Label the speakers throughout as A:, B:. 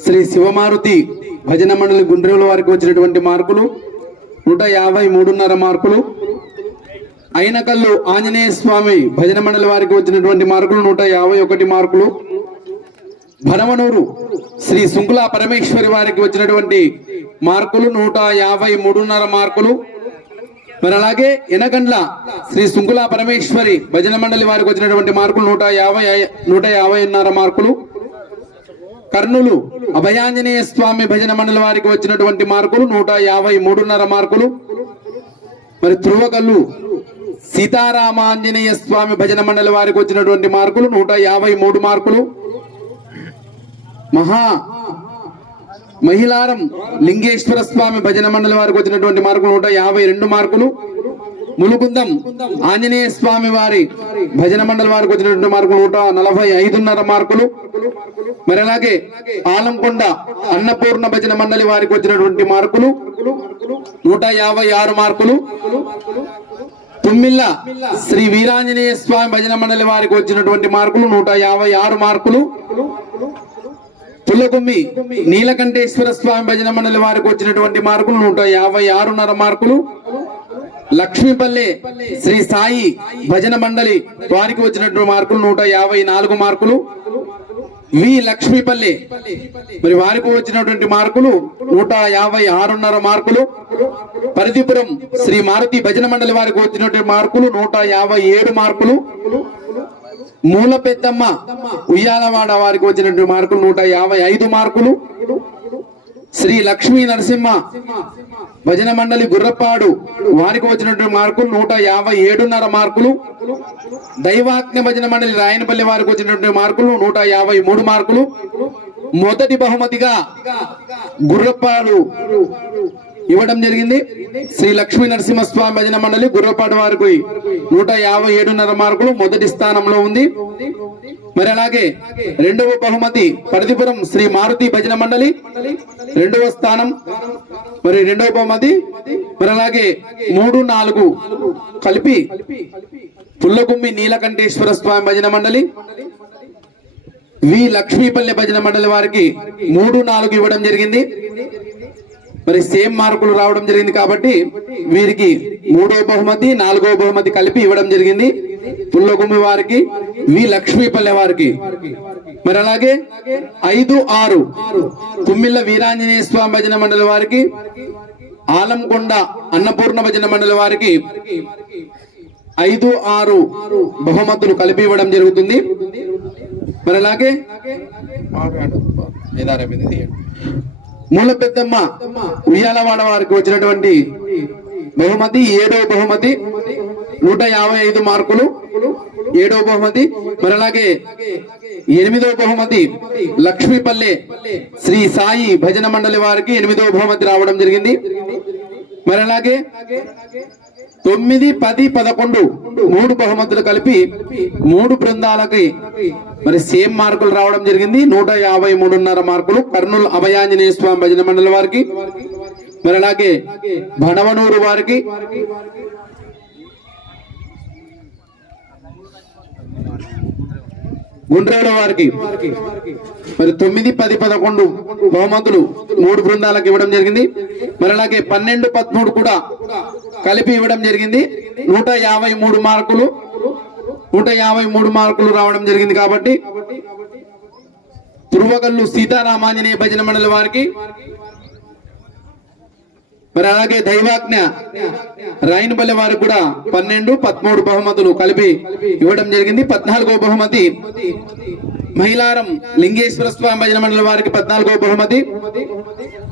A: శ్రీ శివమారుతి భజన మండలి గుండ్రేవుల వారికి వచ్చినటువంటి మార్కులు నూట యాభై మూడున్నర మార్కులు అయినకల్లు ఆంజనేయ స్వామి భజన మండలి వారికి వచ్చినటువంటి మార్కులు నూట యాభై ఒకటి మార్కులు భరమనూరు శ్రీ శుంకుల పరమేశ్వరి వారికి వచ్చినటువంటి మార్కులు నూట యాభై మూడున్నర మార్కులు మరి అలాగే ఎనగండ్ల శ్రీ శుంకుల పరమేశ్వరి భజన మండలి వారికి వచ్చినటువంటి మార్కులు నూట యాభై నూట యాభైన్నర మార్కులు. కర్నూలు అభయాంజనేయ స్వామి భజన మండలి వారికి వచ్చినటువంటి మార్కులు నూట యాభై మూడున్నర మార్కులు. మరి త్రువకల్లు సీతారామాంజనేయ స్వామి భజన మండలి వారికి వచ్చినటువంటి మార్కులు నూట యాభై మూడు మార్కులు. మహా మహిళారం లింగేశ్వర స్వామి భజన మండలి వారికి వచ్చినటువంటి మార్కులు నూట యాభై రెండు మార్కులు. ములుగుందం ఆంజనేయ స్వామి వారి భజన మండలి వారికి వచ్చినటువంటి మార్కులు నూట నలభై ఐదున్నర మార్కులు. మరి అలాగే ఆలంకొండ అన్నపూర్ణ భజన మండలి వారికి వచ్చినటువంటి మార్కులు నూట యాభై ఆరు మార్కులు. తుమ్మిల్ల శ్రీ వీరాంజనేయ స్వామి భజన మండలి వారికి వచ్చినటువంటి మార్కులు నూట యాభై ఆరు మార్కులు. పుల్లకొమ్మి నీలకంఠేశ్వర స్వామి భజన మండలి వారికి వచ్చినటువంటి మార్కులు నూట యాభై ఆరున్నర మార్కులు. లక్ష్మీపల్లె శ్రీ సాయి భజన మండలి వారికి వచ్చినటువంటి మార్కులు నూట యాభై నాలుగు మార్కులు. వి లక్ష్మీపల్లె మరి వారికి వచ్చినటువంటి మార్కులు నూట యాభై ఆరున్నర మార్కులు. పరిధిపురం శ్రీ మారుతి భజన మండలి వారికి వచ్చినటువంటి మార్కులు నూట యాభై ఏడు మార్కులు. మూల పెద్దమ్మ ఉయ్యాలవాడ వారికి వచ్చినటువంటి మార్కులు నూట యాభై ఐదు మార్కులు. శ్రీ లక్ష్మీ నరసింహ భజన మండలి గుర్రపాడు వారికి వచ్చినటువంటి మార్కులు నూట యాభై ఏడున్నర మార్కులు. దైవాజ్ఞ భజన మండలి రాయనపల్లి వారికి వచ్చినటువంటి మార్కులు నూట యాభై మూడు మార్కులు. మొదటి బహుమతిగా గుర్రపాడు ఇవ్వడం జరిగింది. శ్రీ లక్ష్మీ నరసింహస్వామి భజన మండలి గుర్రపాడు వారికి నూట యాభై ఏడున్నర మార్కులు మొదటి స్థానంలో ఉంది. మరి అలాగే రెండవ బహుమతి పరిధిపురం శ్రీ మారుతి భజన మండలి రెండవ స్థానం. మరి రెండవ బహుమతి మరి అలాగే మూడు నాలుగు కలిపి పుల్లగుమ్మి నీలకంఠేశ్వర స్వామి భజన మండలి వి లక్ష్మీపల్లి భజన మండలి వారికి మూడు నాలుగు ఇవ్వడం జరిగింది. మరి సేమ్ మార్కులు రావడం జరిగింది కాబట్టి వీరికి మూడో బహుమతి నాలుగో బహుమతి కలిపి ఇవ్వడం జరిగింది. పుల్లగుమ్మి వారికి వి లక్ష్మీపల్లె వారికి. మరి అలాగే ఐదు ఆరు తుమ్మిళ్ళ వీరాంజనేయ స్వామి భజన మండలి వారికి ఆలంకొండ అన్నపూర్ణ భజన మండలి వారికి ఐదు ఆరు బహుమతులు కలిపి ఇవ్వడం జరుగుతుంది. మరి అలాగే మూల పెద్దమ్మ ఉయ్యాలవాడ వారికి వచ్చినటువంటి బహుమతి ఏడవ బహుమతి నూట యాభై ఐదు మార్కులు. ఏడవ బహుమతి మరి అలాగే ఎనిమిదవ బహుమతి లక్ష్మీపల్లె శ్రీ సాయి భజన మండలి వారికి ఎనిమిదవ బహుమతి రావడం జరిగింది. మరి అలాగే తొమ్మిది పది పదకొండు మూడు బహుమతులు కలిపి మూడు బృందాలకి మరి సేమ్ మార్కులు రావడం జరిగింది. నూట యాభై మూడున్నర మార్కులు కర్నూలు అభయాంజనేయ స్వామి భజన మండలి వారికి మరి అలాగే భడవనూరు వారికి. గుండ్రేల వారికి మరి తొమ్మిది పది పదకొండు బహుమతులు మూడు బృందాలకు ఇవ్వడం జరిగింది. మరి అలాగే పన్నెండు పదమూడు కూడా కలిపి ఇవ్వడం జరిగింది. నూట యాభై మూడు మార్కులు నూట యాభై మూడు మార్కులు రావడం జరిగింది కాబట్టి తురువగల్లు సీతారామాంజనేయ భజన మండలి వారికి మరి అలాగే దైవాజ్ఞ రాయనపల్లి వారికి కూడా పన్నెండు పదమూడు బహుమతులు కలిపి ఇవ్వడం జరిగింది. పద్నాలుగో బహుమతి మహిళారం లింగేశ్వర స్వామి భజన మండలి వారికి పద్నాలుగో బహుమతి.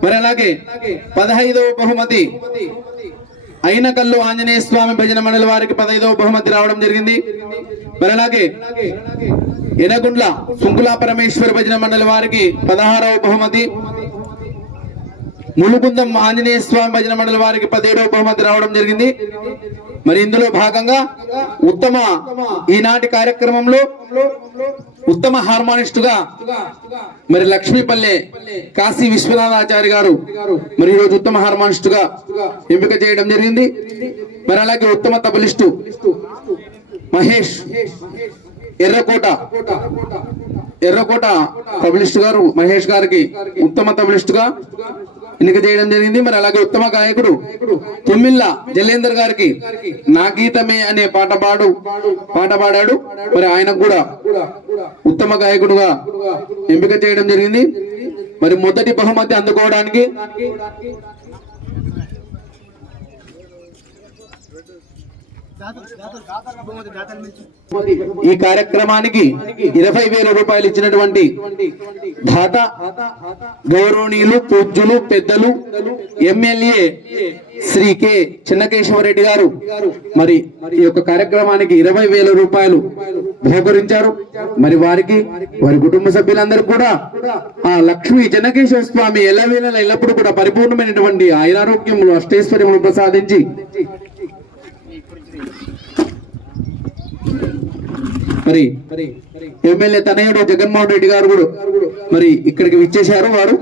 A: మరి అలాగే పదహైదవ బహుమతి అయినకల్లు ఆంజనేయ స్వామి భజన మండలి వారికి పదహైదవ బహుమతి రావడం జరిగింది. మరి అలాగే ఎనగుండ్ల సుంకుల పరమేశ్వర భజన మండలి వారికి పదహారవ బహుమతి. ములుగుందం ఆంజనేయ స్వామి భజన మండలి వారికి పదిహేడవ బహుమతి రావడం జరిగింది. మరి ఇందులో భాగంగా ఉత్తమ ఈనాటి కార్యక్రమంలో ఉత్తమ హార్మోనిస్ట్గా మరి లక్ష్మీపల్లె కాశీ విశ్వనాథాచారి గారు మరి ఈరోజు రోజు ఉత్తమ హార్మోనిస్ట్గా ఎంపిక చేయడం జరిగింది. మరి అలాగే ఉత్తమ తబలిస్టు మహేష్ ఎర్రకోట ఎర్రకోట తబలిస్ట్ గారు మహేష్ గారికి ఉత్తమ తబలిస్ట్గా ఎన్నిక చేయడం జరిగింది. మరి అలాగే ఉత్తమ గాయకుడు తుమ్మిళ్ళ జలేందర్ గారికి నా గీతమే అనే పాట పాడు పాట పాడాడు. మరి ఆయనకు కూడా ఉత్తమ గాయకుడుగా ఎంపిక చేయడం జరిగింది. మరి మొదటి బహుమతి అందుకోవడానికి ఈ కార్యక్రమానికి ఇరవై వేల రూపాయలు ఇచ్చినటువంటి దాత గౌరవనీయులు పూజ్యులు పెద్దలు ఎమ్మెల్యే శ్రీ కె చిన్నకేశవరెడ్డి గారు మరి ఈ యొక్క కార్యక్రమానికి ఇరవై వేల రూపాయలు బహుకరించారు మరి వారికి వారి కుటుంబ సభ్యులందరూ కూడా ఆ లక్ష్మీ చెన్నకేశ్వర స్వామి ఎల్లవేళ ఎల్లప్పుడూ కూడా పరిపూర్ణమైనటువంటి ఆయురారోగ్యములు అష్టైశ్వర్యములు ప్రసాదించి మరి ఎమ్మెల్యే తనయుడు జగన్మోహన్ రెడ్డి గారు కూడా మరి ఇక్కడికి విచ్చేశారు వారు.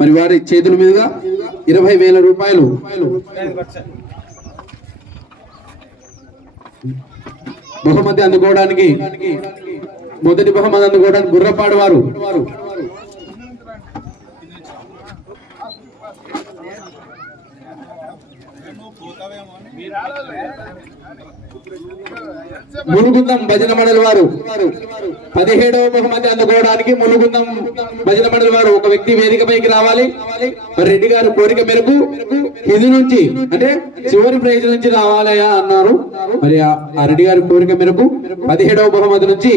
A: మరి వారి చేతుల మీదుగా ఇరవై వేల రూపాయలు. బహుమతి అందుకోవడానికి మొదటి బహుమతి అందుకోవడానికి గుర్రపాడు వారు. ములుగుందం భజన మండలి వారు పదిహేడవ బహుమతి అందుకోవడానికి ములుగుందం భజన మండలి వారు ఒక వ్యక్తి వేదిక పైకి రావాలి. మరి రెడ్డి గారు కోరిక మేరకు ఇది నుంచి అంటే చివరి ప్రైజ్ నుంచి రావాలయా అన్నారు. మరి ఆ రెడ్డి గారి కోరిక మేరకు పదిహేడవ బహుమతి నుంచి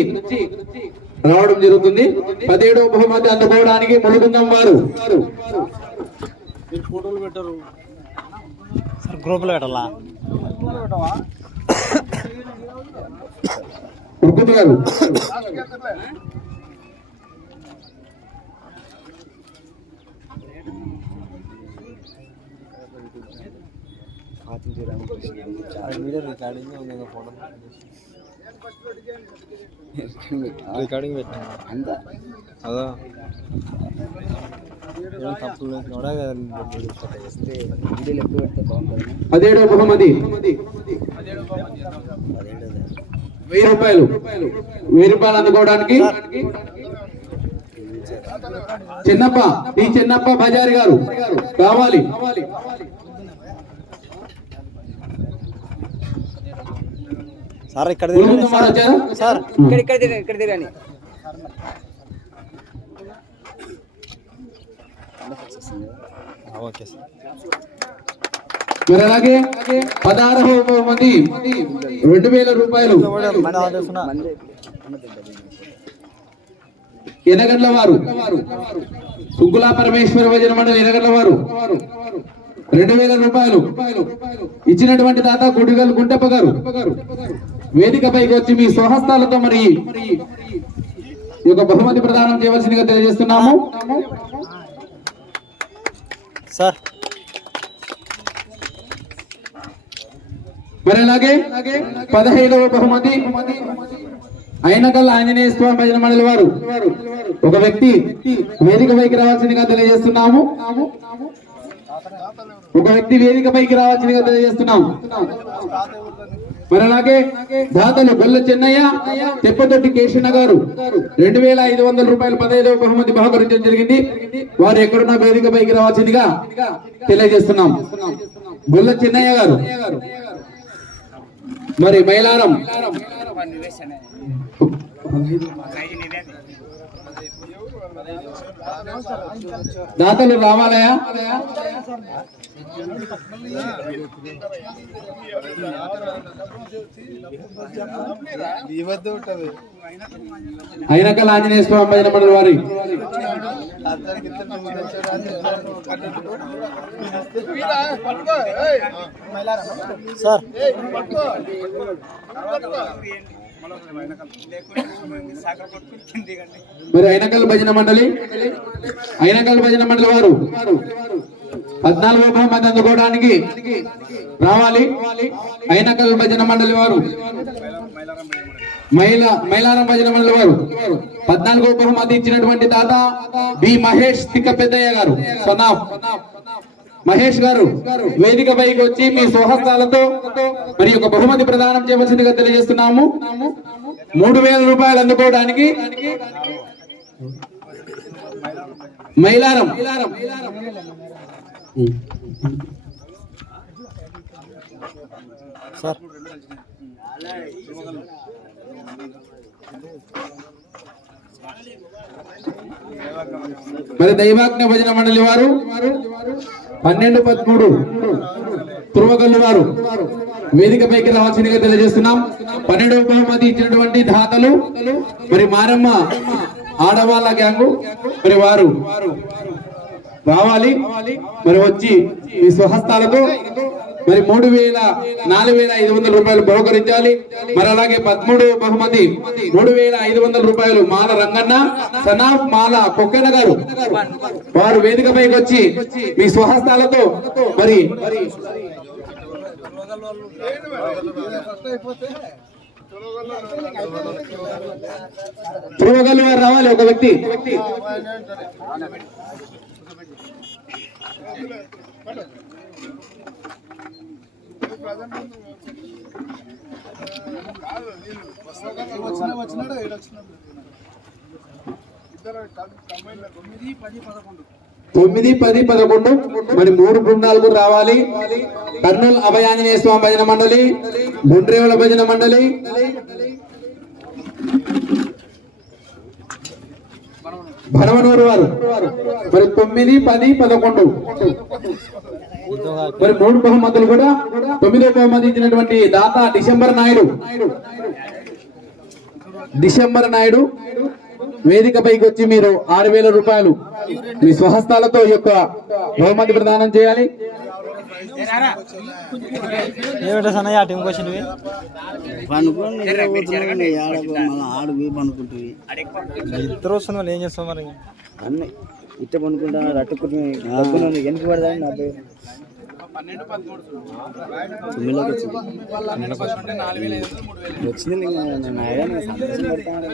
A: రావడం జరుగుతుంది. పదిహేడవ బహుమతి అందుకోవడానికి ములుగుందం వారు.
B: సార్ గ్రూపులో పెట్టాలా?
A: ఉరుకుతు గారు.
B: రికార్డింగ్ పెట్టాను
C: అంతా?
B: అదా. ఏం తప్పులు లేదు.
A: వెయ్యి రూపాయలు. వెయ్యి రూపాయలు అందుకోవడానికి? చిన్నప్ప ఈ చిన్నప్ప బజారి గారు కావాలి.
B: సార్ ఇక్కడ సార్
C: ఇక్కడ ఇక్కడ తిరగండి ఇక్కడ తిరగండి
B: ఓకే సార్.
A: మరి అలాగే పదహారవ మంది రెండు వేల రూపాయలు. ఎనగండ్ల వారు. సుంకులా పరమేశ్వర భజన మండలి ఎనగండ్ల వారు. రెండు వేల రూపాయలు. ఇచ్చినటువంటి దాత గుడిగల్ గుంటప్ప గారు. వేదికపైకి వచ్చి మీ స్వహస్తాలతో మరి ఈ యొక్క బహుమతి ప్రదానం చేయవలసిందిగా తెలియజేస్తున్నాము.
B: సార్
A: మరి అలాగే పదహైదవ బహుమతి అయినకల్ ఆంజనేయ స్వామి భజన మండలి వారు. ఒక వ్యక్తి వేదిక పైకి రావాల్సిందిగా తెలియజేస్తున్నాము. ఒక వ్యక్తి వేదిక పైకి రావాల్సిందిగా తెలియజేస్తున్నాము. మరి అలాగే దాతలు గొల్ల చెన్నయ్య తెప్పతొట్టి కేశన్న గారు రెండు వేల ఐదు వందల రూపాయలు పదహైదవ బహుమతి బహుకరించడం జరిగింది. వారు ఎక్కడున్న వేదిక పైకి రావాల్సిందిగా తెలియజేస్తున్నాం గొల్ల చెన్నయ్య గారు మరి మైలారం. దాతలు రావాలయా? అయినకల్ ఆంజనేయ స్వామి భజన మండలి వారి.
B: సార్.
A: మరి అయినకల్ భజన మండలి? అయినకల్ భజన మండలి వారు? పద్నాలుగో బహుమతి అందుకోవడానికి రావాలి. అయినకల్ భజన మండలి వారు? మహిళ మైలారం భజన మండలి వారు? పద్నాలుగో బహుమతి ఇచ్చినటువంటి తాత బి మహేష్ తిక్క పెద్దయ్య గారు. సనాఫ్ మహేష్ గారు వేదిక పైకి వచ్చి మీ స్వహస్తాలతో మరి ఒక బహుమతి ప్రదానం చేయవలసిందిగా తెలియజేస్తున్నాము. మూడు వేల రూపాయలు అందుకోవడానికి మైలారం.
B: సార్.
A: మరి దైవాజ్ఞ భజన మండలి వారు పన్నెండు పదమూడు. తురువగల్లు వారు. వేదికపైకి రావాల్సిందిగా తెలియజేస్తున్నాం. పన్నెండవ బహుమతి ఇచ్చినటువంటి దాతలు మరి మారమ్మ ఆడవాళ్ళ గ్యాంగు మరి వారు రావాలి మరి వచ్చి ఈ స్వహస్తాలతో మరి మూడు వేల నాలుగు వేల ఐదు వందల రూపాయలు బహుకరించాలి మరి అలాగే పదమూడు బహుమతి మూడు వేల ఐదు వందల రూపాయలు మాల రంగన్న సనాఫ్ మాల కొక్కన గారు. వారు వేదికపైకి వచ్చి మీ స్వహస్తాలతో మరి ధ్రువగల్లు వారు రావాలి ఒక వ్యక్తి. తొమ్మిది పది పదకొండు. మరి మూడు బృందాలు కూడా రావాలి. కర్నూలు అభయాంజనేయ స్వామి భజన మండలి గుండ్రేవుల భజన మండలి. భరవనూరు వారు. మరి తొమ్మిది పది పదకొండు. మరి మూడు బహుమతులు కూడా తొమ్మిదో బహుమతి ఇచ్చినటువంటి దాత డిసెంబర్ నాయుడు. డిసెంబర్ నాయుడు వేదిక పైకి వచ్చి మీరు ఆరు వేల రూపాయలు మీ స్వహస్తాలతో ఈ యొక్క బహుమతి ప్రదానం చేయాలి.
B: ఇద్దరు వస్తుంది వాళ్ళు ఏం చేస్తాం మరి?
C: అన్నీ. ఇట్ట పనుకుంటా అట్టుకుని డబ్బులు వెనక్కి పడదా నా పేరు వచ్చింది వచ్చింది ఇంకా నేను ఆయన సంతోషం పడతాను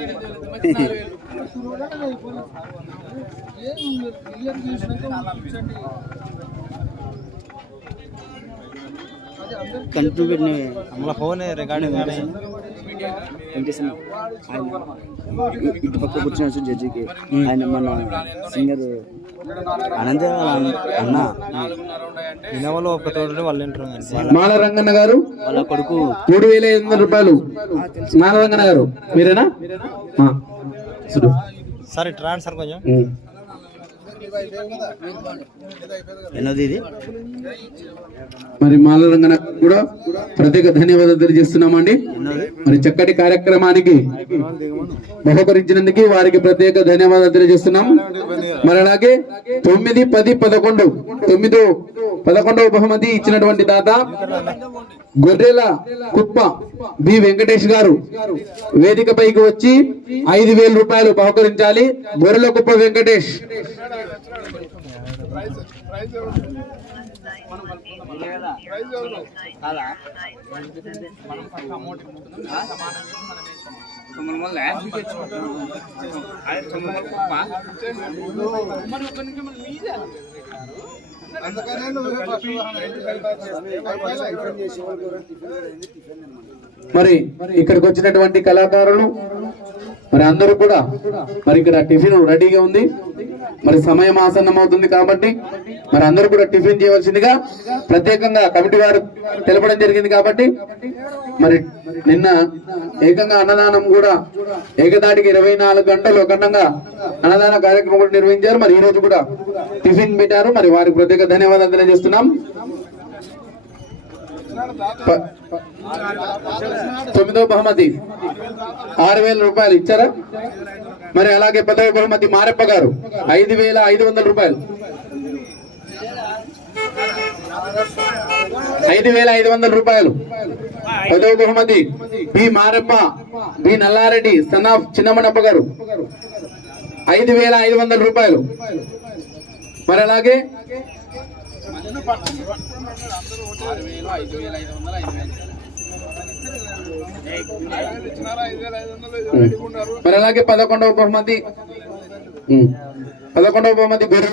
C: కంటూ పెట్టినవి.
B: మళ్ళీ ఫోన్ రికార్డింగ్ కానీ.
C: వెంకటేశ్వర ఆయన ఇటు పక్క కూర్చున్న జడ్జికి ఆయన మన సింగర్ అనంత అన్న.
B: వినవాళ్ళు ఒక తోడు వాళ్ళు
A: మాల రంగన్న గారు
C: వాళ్ళ కొడుకు
A: మూడు వేల ఐదు వందల రూపాయలు. మాల రంగన్న గారు మీరేనా.
B: సరే ట్రాన్స్ సార్ కొంచెం.
C: ఎన్నోది ఇది?
A: మరి మాల రంగన్న కూడా ప్రత్యేక ధన్యవాదాలు తెలియజేస్తున్నామండి. మరి చక్కటి కార్యక్రమానికి బహుకరించినందుకు వారికి ప్రత్యేక ధన్యవాదాలు తెలియజేస్తున్నాం. మరి అలాగే తొమ్మిది పది పదకొండు తొమ్మిదో పదకొండవ బహుమతి ఇచ్చినటువంటి దాత గొర్రెల కుప్ప బి వెంకటేష్ గారు వేదిక పైకి వచ్చి ఐదు వేల రూపాయలు బహుకరించాలి. గొర్రెల కుప్ప వెంకటేష్. మరి ఇక్కడికి వచ్చినటువంటి కళాకారులు మరి అందరూ కూడా మరి ఇక్కడ టిఫిన్ రెడీగా ఉంది మరి సమయం ఆసన్నం అవుతుంది కాబట్టి మరి అందరూ కూడా టిఫిన్ చేయవలసిందిగా ప్రత్యేకంగా కమిటీ వారు తెలపడం జరిగింది కాబట్టి మరి నిన్న ఏకంగా అన్నదానం కూడా ఏకదాటికి ఇరవై నాలుగు గంటలు అఖండంగా అన్నదాన కార్యక్రమం కూడా నిర్వహించారు. మరి ఈ రోజు కూడా టిఫిన్ పెట్టారు. మరి వారికి ప్రత్యేక ధన్యవాదాలు తెలియజేస్తున్నాం. ప- తొమ్మిదో బహుమతి ఆరు వేల రూపాయలు ఇచ్చారా? మరి అలాగే పదవ బహుమతి మారెప్ప గారు ఐదు వేల ఐదు వందల రూపాయలు. ఐదు వేల ఐదు వందల రూపాయలు. పదవ బహుమతి బి మారెప్ప బి నల్లారెడ్డి సన్ ఆఫ్ చిన్నమనప్ప గారు. ఐదు వేల ఐదు వందల రూపాయలు. మరి అలాగే మరి అలాగే పదకొండవ బహుమతి. పదకొండవ బహుమతి గొర్రె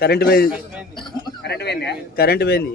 C: కరెంట్ పోయింది. కరెంట్ పోయింది?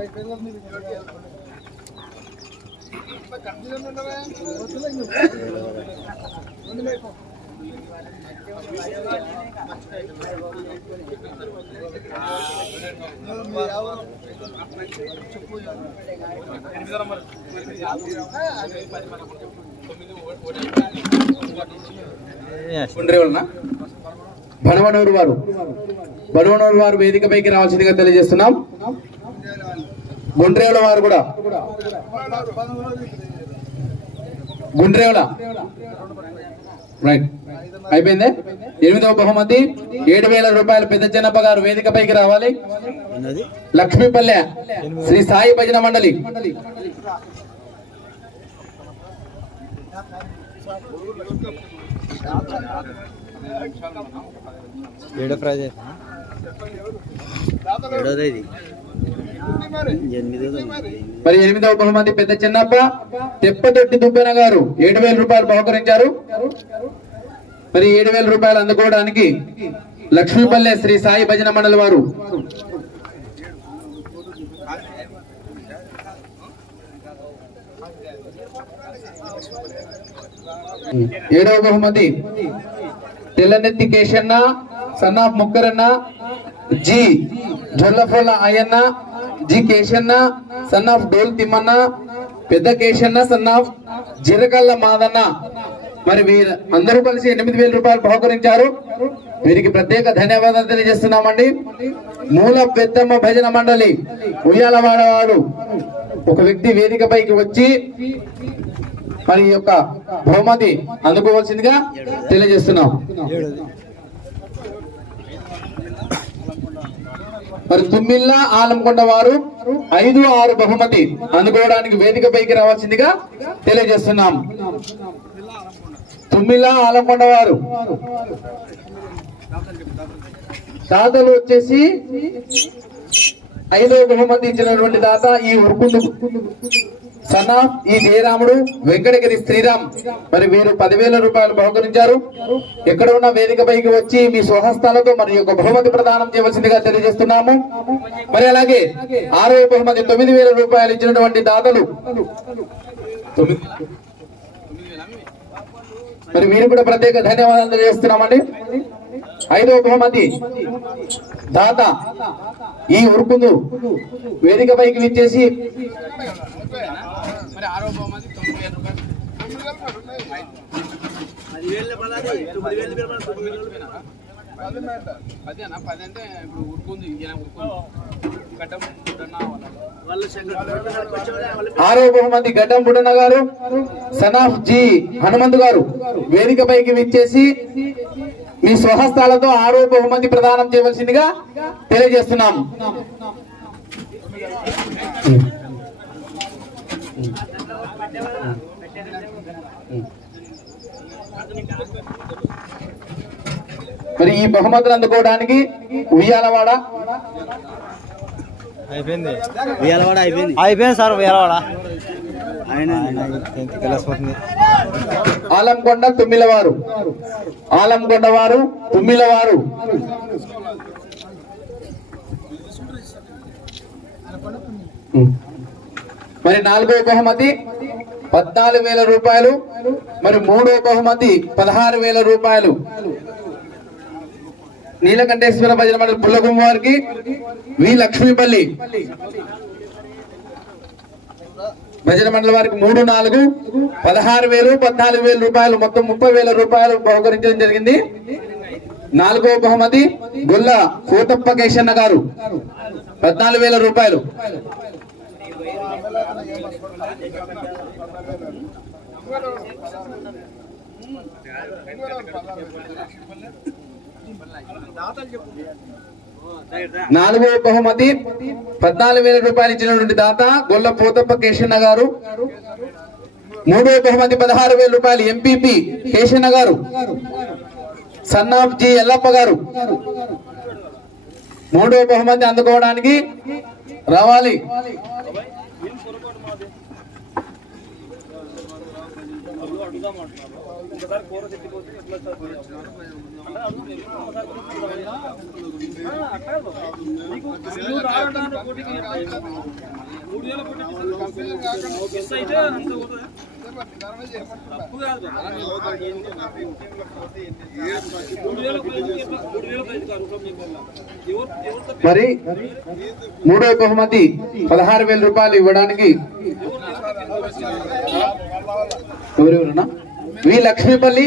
A: లక్ష్మీపల్లె
B: ఇదేనా
A: గుండ్రేవలన? బనవనూరు వారు. బనవనూరు వారు వేదికపైకి రావాల్సిందిగా తెలియజేస్తున్నాం. గుండ్రేవుల వారు కూడా. గుండ్రేవుల. రైట్ అయిపోయింది? ఎనిమిదవ బహుమతి. ఏడు వేల రూపాయలు పెద్ద చిన్నప్ప గారు వేదికపైకి రావాలి. లక్ష్మీపల్లె శ్రీ సాయి భజన మండలి.
B: ఏడో ప్రైజ్ అయిపోయింది
C: ఏడోది. ఇది ఎనిమిదోది
A: మరి ఎనిమిదవ బహుమతి పెద్ద చిన్నప్ప తెప్పతొట్టి దుబ్బెన గారు ఏడు వేల రూపాయలు బహుకరించారు. మరి ఏడు వేల రూపాయలు అందుకోవడానికి లక్ష్మీపల్లె శ్రీ సాయి భజన మండలి వారు. ఏడవ బహుమతి Tellanetti Keshanna son of Mukkaranna G Jollapola Ayyanna G Keshanna of Dol Timmanna పెద్ద కేశన్న ఆఫ్ జిరకల్ల మాదన్న. మరి వీరు అందరూ కలిసి ఎనిమిది వేల రూపాయలు బహుకరించారు. వీరికి ప్రత్యేక ధన్యవాదాలు తెలియజేస్తున్నామండి. మూల పెద్దమ్మ భజన మండలి ఉయ్యాలవాడవాడు ఒక వ్యక్తి వేదికపైకి వచ్చి మరి యొక్క బహుమతి అందుకోవాల్సిందిగా తెలియజేస్తున్నాం. మరి తుమ్మిల్లా ఆలంకొండ వారు ఐదు ఆరు బహుమతి అందుకోవడానికి వేదికపైకి రావాల్సిందిగా తెలియజేస్తున్నాం. తుమ్మిల్లా ఆలంకొండ వారు దాతలు వచ్చేసి ఐదో బహుమతి ఇచ్చినటువంటి దాత ఈ ఉరుకుండు. సన్నా ఈ జయరాముడు వెంకటగిరి శ్రీరామ్. మరి వీరు పదివేల రూపాయలు బహుకరించారు. ఎక్కడ ఉన్న వేదిక పైకి వచ్చి మీ స్వహస్తాలతో మరి యొక్క బహుమతి ప్రదానం చేయవలసిందిగా తెలియజేస్తున్నాము. మరి అలాగే ఆరో బహుమతి తొమ్మిది వేల రూపాయలు ఇచ్చినటువంటి దాతలు. మరి వీరు కూడా ప్రత్యేక ధన్యవాదాలు తెలియజేస్తున్నామండి. ఐదవ బహుమతి దాత ఈ ఉరుకును వేదిక పైకి విచ్చేసి
D: అదేనా పది అంటే ఇప్పుడు ఉరుకుంది గడ్డం
A: ఆరో బహుమతి గడ్డం బుడన్న గారు సనాఫ్ జి హనుమంతు గారు వేదిక పైకి విచ్చేసి మీ స్వహస్తాలతో ఆరో బహుమతి ప్రదానం చేయవలసిందిగా తెలియజేస్తున్నాం. మరి ఈ బహుమతులు అందుకోవడానికి ఉయ్యాలవాడ.
B: అయిపోయింది.
C: ఉయ్యాలవాడ అయిపోయింది.
B: అయిపోయింది సార్
C: ఆయన
B: తెలిసిపోతుంది
A: ఆలంకొండ తుమ్మిలవారు. ఆలంకొండ వారు తుమ్మిలవారు. మరి నాలుగో బహుమతి పద్నాలుగు వేల రూపాయలు. మరి మూడో బహుమతి పదహారు వేల రూపాయలు. నీలకంఠేశ్వర భజన మండలి పుల్లగుమ్మ వారికి వి లక్ష్మీపల్లి. భజన మండలి వారికి మూడు నాలుగు పదహారు వేలు పద్నాలుగు వేల రూపాయలు మొత్తం ముప్పై వేల రూపాయలు బహుకరించడం జరిగింది. నాలుగో బహుమతి గుల్ల కోటప్ప కేశన్న గారు. పద్నాలుగు వేల రూపాయలు. నాలుగో బహుమతి పద్నాలుగు వేల రూపాయలు ఇచ్చినటువంటి దాత గొల్ల పోతప్ప కేశన్న గారు. మూడో బహుమతి పదహారు వేల రూపాయలు ఎంపీపీ కేశన్న గారు. సన్ జి ఎల్లప్ప గారు. మూడో బహుమతి అందుకోవడానికి రావాలి.
D: మూడు వేల మిస్ అయితే అంత తప్పు కాదు మూడు వేల మూడు వేల
A: మరి మూడో బహుమతి పదహారు వేల రూపాయలు ఇవ్వడానికి వి లక్ష్మీపల్లి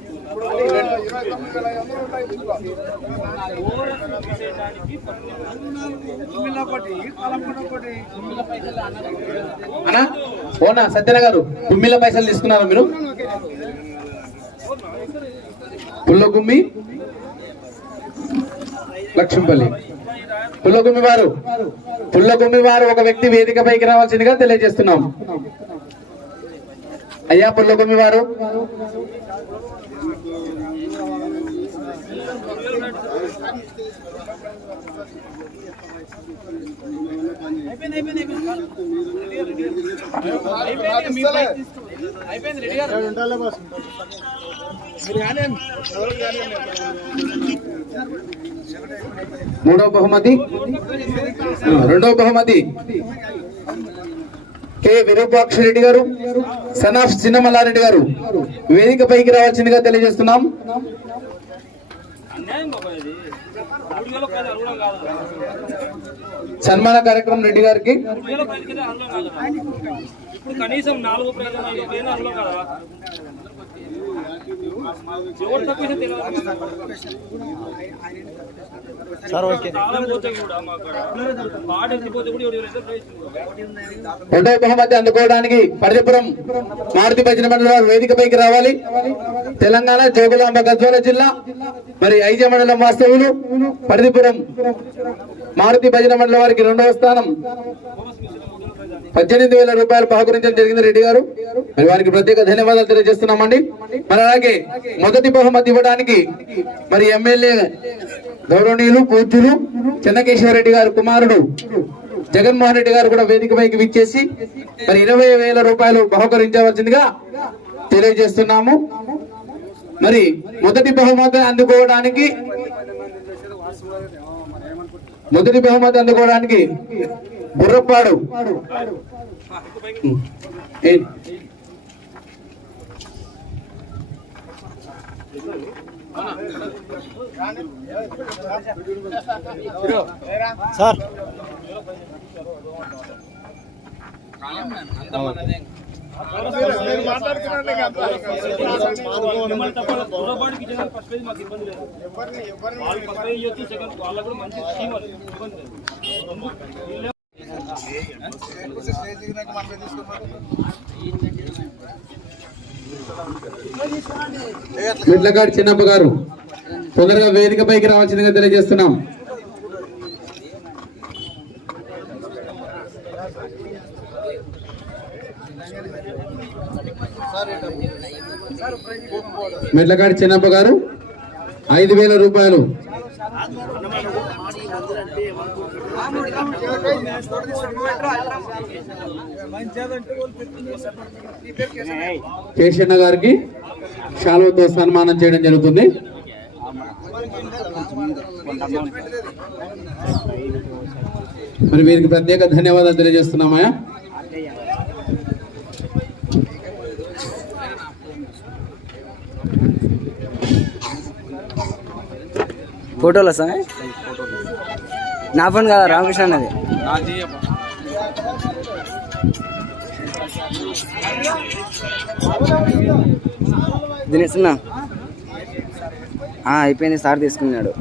D: మొక్క
A: అన్నా ఓనా సత్యన గారు గుమ్మిల పైసలు తీసుకున్నారా మీరు? పుల్లగుమ్మి లక్ష్మిపల్లి. పుల్లగుమ్మి వారు పుల్లగుమ్మి వారు ఒక వ్యక్తి వేదికపైకి రావాల్సిందిగా తెలియజేస్తున్నాం. అయ్యా పుల్లగుమ్మి వారు. మూడో బహుమతి. ఆ, రెండో బహుమతి. కె. విరూపాక్ష రెడ్డి గారు సన్ ఆఫ్ చిన్నమల్లారెడ్డి గారు. వేదిక పైకి రావాల్సిందిగా తెలియజేస్తున్నాం. సన్మాన కార్యక్రమం రెడ్డి గారికి.
D: ఇప్పుడు కనీసం నాలుగు
A: బహుమతి అందుకోవడానికి పరిధిపురం మారుతి భజన మండలి వారు వేదికపైకి రావాలి. తెలంగాణ జోగులాంబ గద్వాల జిల్లా మరి ఐజ మండలం వాస్తవులు పరిధిపురం మారుతి భజన మండలి వారికి రెండవ స్థానం. పద్దెనిమిది వేల రూపాయలు బహుకరించడం జరిగింది రెడ్డి గారు. మరి వారికి ప్రత్యేక ధన్యవాదాలు తెలియజేస్తున్నామండి. మరి అలాగే మొదటి బహుమతి ఇవ్వడానికి మరి ఎమ్మెల్యే గౌరవనీయులు పూజ్యులు చెన్నకేశ్వరరెడ్డి గారు కుమారుడు జగన్మోహన్ రెడ్డి గారు కూడా వేదిక పైకి విచ్చేసి మరి ఇరవై వేల రూపాయలు బహుకరించవలసిందిగా తెలియజేస్తున్నాము. మరి మొదటి బహుమతి అందుకోవడానికి మొదటి బహుమతి అందుకోవడానికి బుర్రపాడు
B: సార్.
D: మిమ్మల్ని తప్ప ఫస్ట్ ప్రైజ్ మాకు ఇబ్బంది లేదు వాళ్ళు ఫస్ట్ ప్రైజ్ ఇవ్వచ్చు సెకండ్ వాళ్ళకు కూడా మంచి స్కీమ్ ఇబ్బంది లేదు
A: చిన్నప్ప గారు తొందరగా వేదిక పైకి రావాల్సిందిగా తెలియజేస్తున్నాం. మెట్లకాడి చిన్నప్ప గారు ఐదు వేల రూపాయలు. కేశన్న గారికి శాలువతో సన్మానం చేయడం జరుగుతుంది. మరి వీరికి ప్రత్యేక ధన్యవాదాలు తెలియజేస్తున్నామయ్యా.
C: ఫోటోలు వస్తాయి నా ఫోన్ కదా? రామకృష్ణ అన్నది. తినేస్తున్నా అయిపోయింది సార్ తీసుకున్నాడు.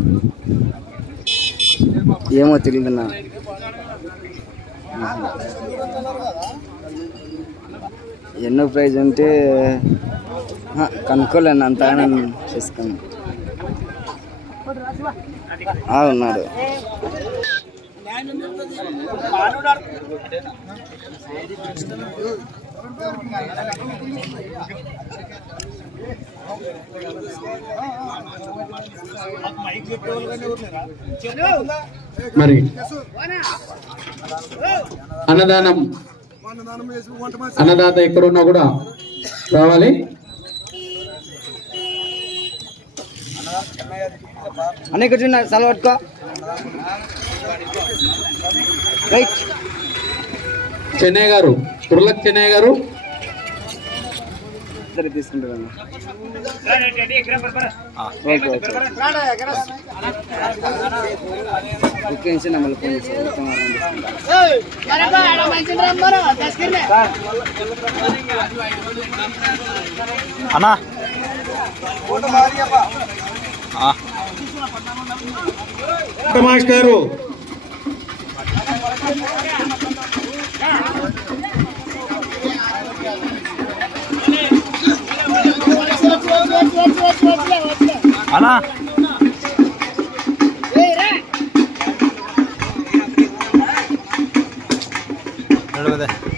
C: ఏమో తెలియదన్నా ఎన్నో ప్రైజ్ అంటే కనుక్కోలేను అంతగానే చేసుకున్నాను. ఉన్నాడు.
A: మరి అన్నదానం. అన్నదాత ఎక్కడున్నా కూడా రావాలి.
C: అన్న చూడండి సెలవు పట్టుకో రైట్.
A: చెన్నై గారు కుర్లక్ చెన్నై గారు.
C: నిమిషం.
B: అన్నా.
A: మాస్టారు
B: అలా నడవదే